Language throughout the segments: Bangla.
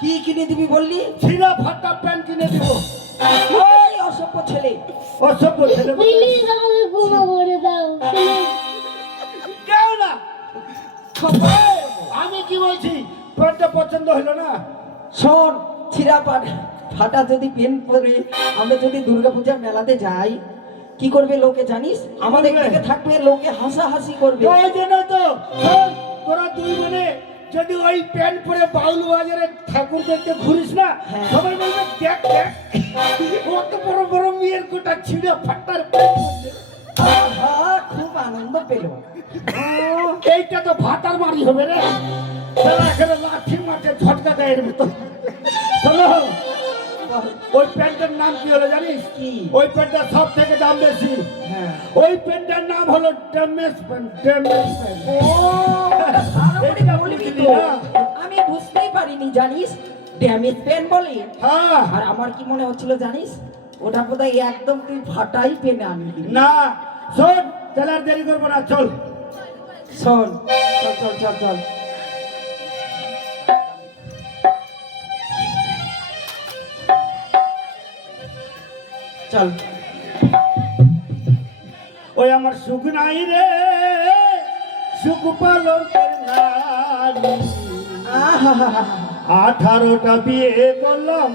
কি কিনে দিবি বললি? ছিঁড়া ফাটা প্যান্ট কিনে দিব। ওই অসভ্য ছেলে, অসভ্য ছেলে প্লিজ আমাকে ক্ষমা করে দাও। কেউ না, আমি কি বলছি, প্যান্টটা পছন্দ হলো না? শোন, ছিঁড়া ফাটা যদি পেন পরে আমরা যদি দুর্গাপূজা মেলাতে যাই, কি করবে লোকে জানিস? আমাদের দিকে থাকবে, লোকে হাসাহাসি করবে। ওই জন্য তো শোন, তোরা দুই বোনে যদি ওই প্যান্ট পরে বাউল বাজারে ঠাকুর দেখতে ঘুরিস না, হ্যাঁ। সবাই বলবে দেখ দেখ কত বড় বড় মেয়ের কোটা ছিঁড়ে ফাটার প্যান্ট পরছে। আহা, খুব আনন্দ পেল। এইটা তো ভাতার বাড়ি হবে রে, তারা এখানে লাঠি মাঠে ঝটকা দেয় এর ভিতর। শোনো, ওই প্যান্টের নাম কি হলো জানিস? কি? ওই প্যান্টটার সব থেকে দাম বেশি। হ্যাঁ। ওই প্যান্টটার নাম হলো ড্যামেজ প্যান্ট। Damage pant. ও, ভালো করে এইটা বলবি বুঝলি তো। না? আমি বুঝতেই পারিনি জানিস, ড্যামেজ পেন বলে। হ্যাঁ। আর আমার কি মনে হচ্ছিল জানিস, ওটা বোধহয় একদম তুই ফাটাই পেনে আনবি। না, শোন, তাহলে আর দেরি করবো না, চল। শোন, চল চল চল চল। চল। ওই আমার সুখ নাই রে, সুখ পালনের নারী। আহা, 18টা বিয়ে করলাম,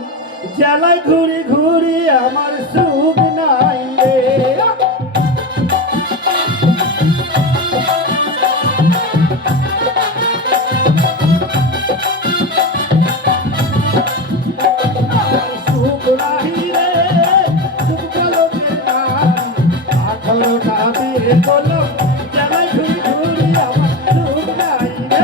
জেলায় ঘুরি ঘুরি আমার সুখ নাই রে। সুখ নাই রে, সুখ পালনের নারী। 18টা বিয়ে করলাম, জেলায় ঘুরি ঘুরি আমার সুখ নাই রে।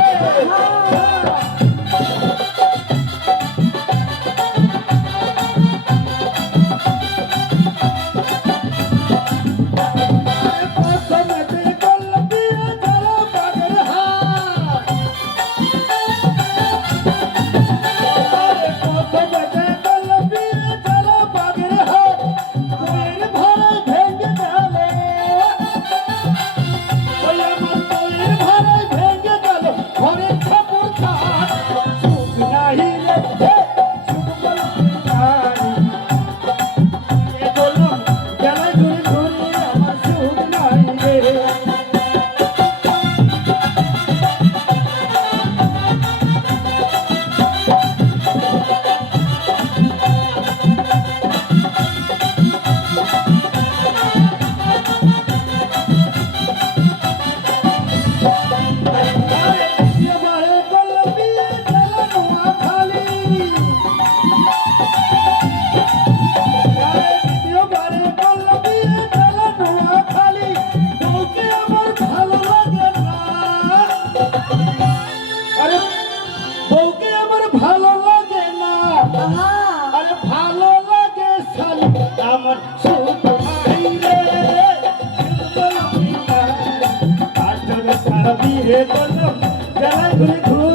বিয়ে করলাম, জেলায় ঘুরে ঘুরে